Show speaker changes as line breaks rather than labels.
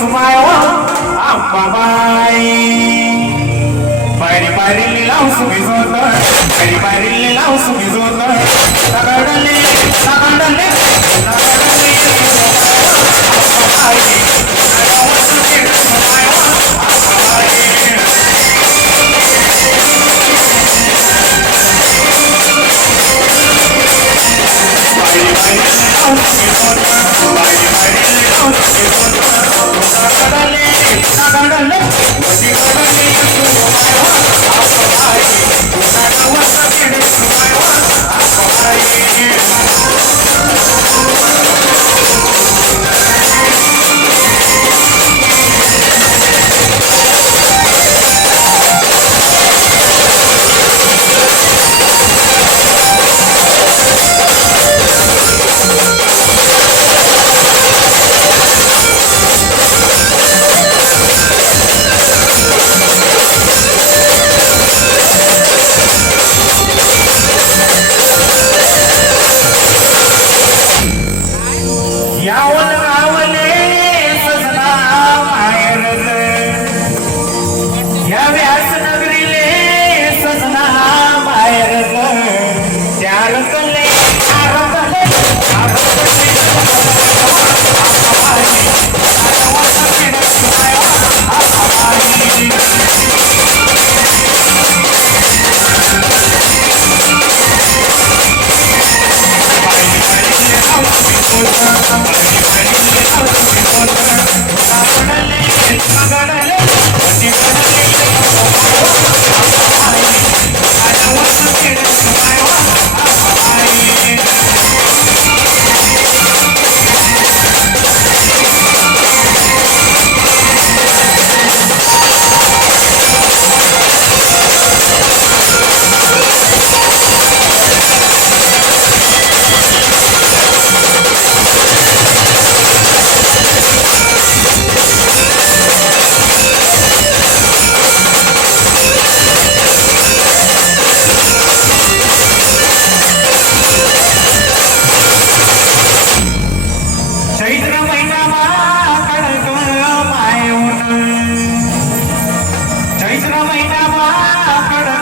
सुमावा अंबाबाई बारी बारी लीलाऊस बिजोत बारी बारी लीलाऊस बिजोत तगडले तगडले तगडले अंबाबाई Bye. Oh,
મહિનામાં કડક